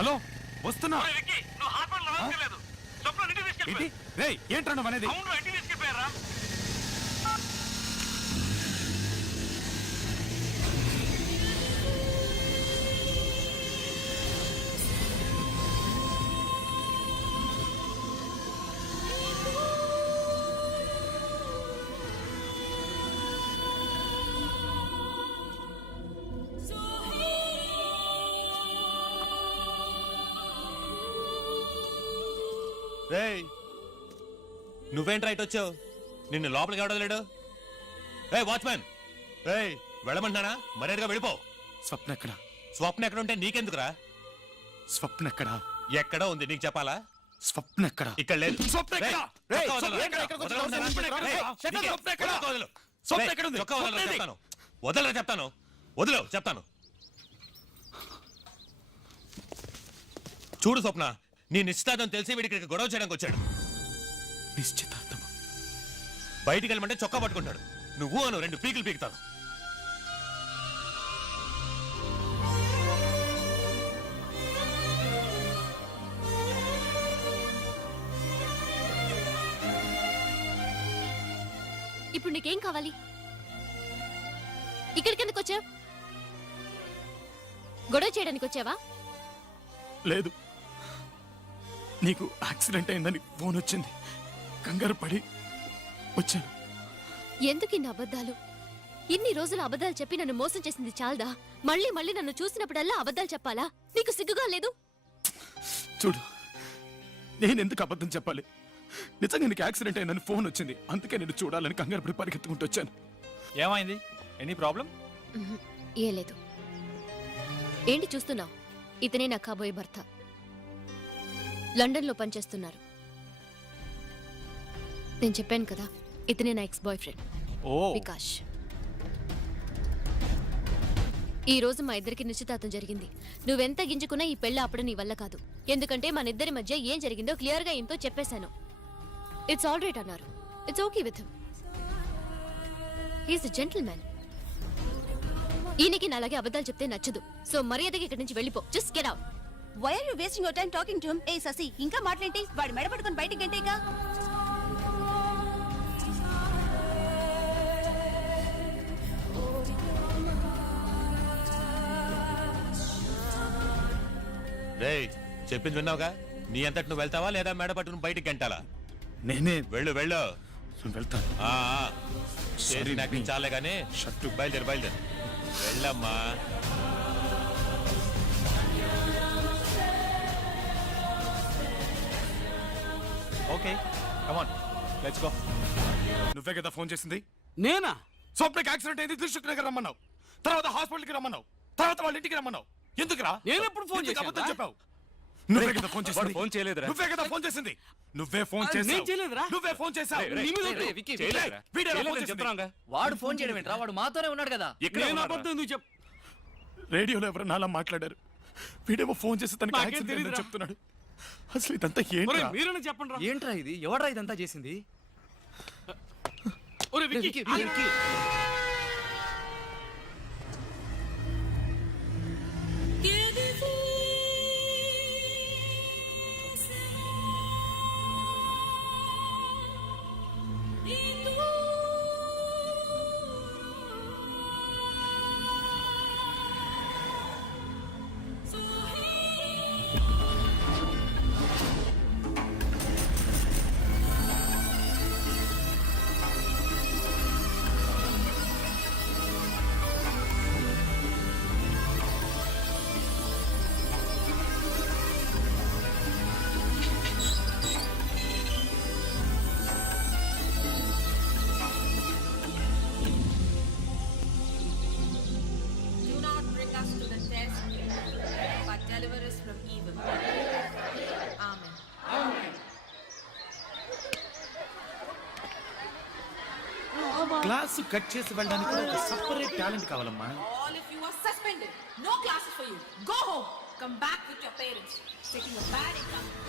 Hello వస్తున్నా. ఏంట్రా నువ్వు అనేది? రేయ్ నువ్వేంటి రైట్ వచ్చావు? నిన్ను లోపలికి ఎవడలేడు? రే వాచ్మెన్, రేయ్ వెళ్ళమంటున్నానా? మర్యాదగా వెళ్ళిపో. స్వప్న ఎక్కడ? స్వప్న ఎక్కడ ఉంటే నీకెందుకురా? స్వప్న ఎక్కడ? ఎక్కడ ఉంది నీకు చెప్పాలా? స్వప్న ఎక్కడ? ఇక్కడ లేదు. స్వప్న ఎక్కడ? వదలరా చెప్తాను. వదిలేవు చెప్తాను. చూడు స్వప్న, నీ నిశ్చితార్థం తెలిసి వీడికి గొడవ చేయడానికి వచ్చాడు. నిశ్చితార్థం? బయటికి వెళ్ళమంటే చొక్కా పట్టుకుంటాడు. నువ్వు అను 2 పీకులు పీకుతాను. ఇప్పుడు నీకేం కావాలి? ఇక్కడికి ఎందుకు వచ్చావు? గొడవ చేయడానికి వచ్చావా? లేదు, నీకు యాక్సిడెంట్ అయిందని ఫోన్ వచ్చింది, కంగారు పడి వచ్చాను. ఎందుకు ఇన్ని అబద్ధాలు? ఇన్ని రోజులు అబద్ధాలు చెప్పి నన్ను మోసం చేసింది చాలదా? మళ్ళీ మళ్ళీ నన్ను చూసినప్పుడల్లా అబద్ధాలు చెప్పాలా? నీకు సిగ్గుగా లేదు? చూడు, నేనెందుకు అబద్ధం చెప్పాలి? నిజంగా నీకు యాక్సిడెంట్ అయిందని ఫోన్ వచ్చింది, అందుకే నేను చూడాలని కంగారు పడి పరిగెత్తుకుంటూ వచ్చాను. ఏమైంది? Any problem? ఏ లేదు. ఏంటి చూస్తున్నావు? ఇతనే నా కాబోయే భర్త. లండన్ లో పనిచేస్తున్నారు. నేను చెప్పాను కదా, ఇతనే నా ఎక్స్ బాయ్ ఫ్రెండ్ వికాష్. ఈ రోజు మా ఇద్దరికి నిశ్చితార్థం జరిగింది. నువ్వెంత గింజుకున్నా ఈ పెళ్లి ఆపడం నీ వల్ల కాదు. ఎందుకంటే మన ఇద్దరి మధ్య ఏం జరిగిందో క్లియర్ గా ఏంతో చెప్పేశాను. ఇట్స్ ఆల్ రైట్ అన్నారు. It's okay with him. He is a gentleman. ఈయనకి నాలాగే అబద్ధాలు చెప్తే నచ్చదు. సో మర్యాదగా ఇక్కడి నుంచి వెళ్ళిపో. Just get out. Why are you wasting your time talking to him? ఏ ససి, ఇంకా మాట్లాడేంటి? వాడి మెడ పట్టుకొని బయటికి గంటేగా. రేయ్ చెప్పింది విన్నావుగా? నీ అంతటి నువ్వు వెళ్తావా లేదా మెడ పట్టుకుని బయటికి గంటాలా? నేనే వెళ్ళు వెళ్ళు. వెళ్తాను. నాకు చాలే కానీ బయలుదేరు బయలుదేరు. వెళ్ళమ్మా. Okay come on let's go. నువ్వే కదా ఫోన్ చేసింది? నేనా? స్వప్నకి యాక్సిడెంట్ అయింది, దృష్టికి దగ్గర రమ్మన్నావు, తర్వాత హాస్పిటల్కి రమ్మన్నావు, తర్వాత వాళ్ళ ఇంటికి రమ్మన్నావు. ఎందుకురా? నేను ఎప్పుడు ఫోన్ చేశాను? అబద్ధం చెప్పావు. నువ్వే కదా ఫోన్ చేసింది. ఫోన్ చేయలేదురా. నువ్వే కదా ఫోన్ చేసింది. నువ్వే ఫోన్ చేసావు. నేను చేయలేదురా. నువ్వే ఫోన్ చేసావు. వాడు ఫోన్ చేయడం ఏంట్రా? వాడు మాతోనే ఉన్నాడు కదా. నేను అబద్ధం ఎందుకు చెప్? రేడియోలో ఎవరు నాలా మాట్లాడారు. వీడేమో ఫోన్ చేసి తనకి యాక్సిడెంట్ అయిందని చెప్తున్నాడు. అసలు ఇదంతా ఏంటి? మీరనే చెప్పండి రా. ఏంట్రా ఇది? ఎవడ్రా ఇదంతా చేసింది? ఒరే విక్కీ, విక్కీ. క్లాస్ కట్ చేసి వెళ్ళడానికి ఒక సెపరేట్ టాలెంట్ కావాలమ్మా. All of you are suspended. No classes for you. Go home. Come back with your parents. Taking a bad example.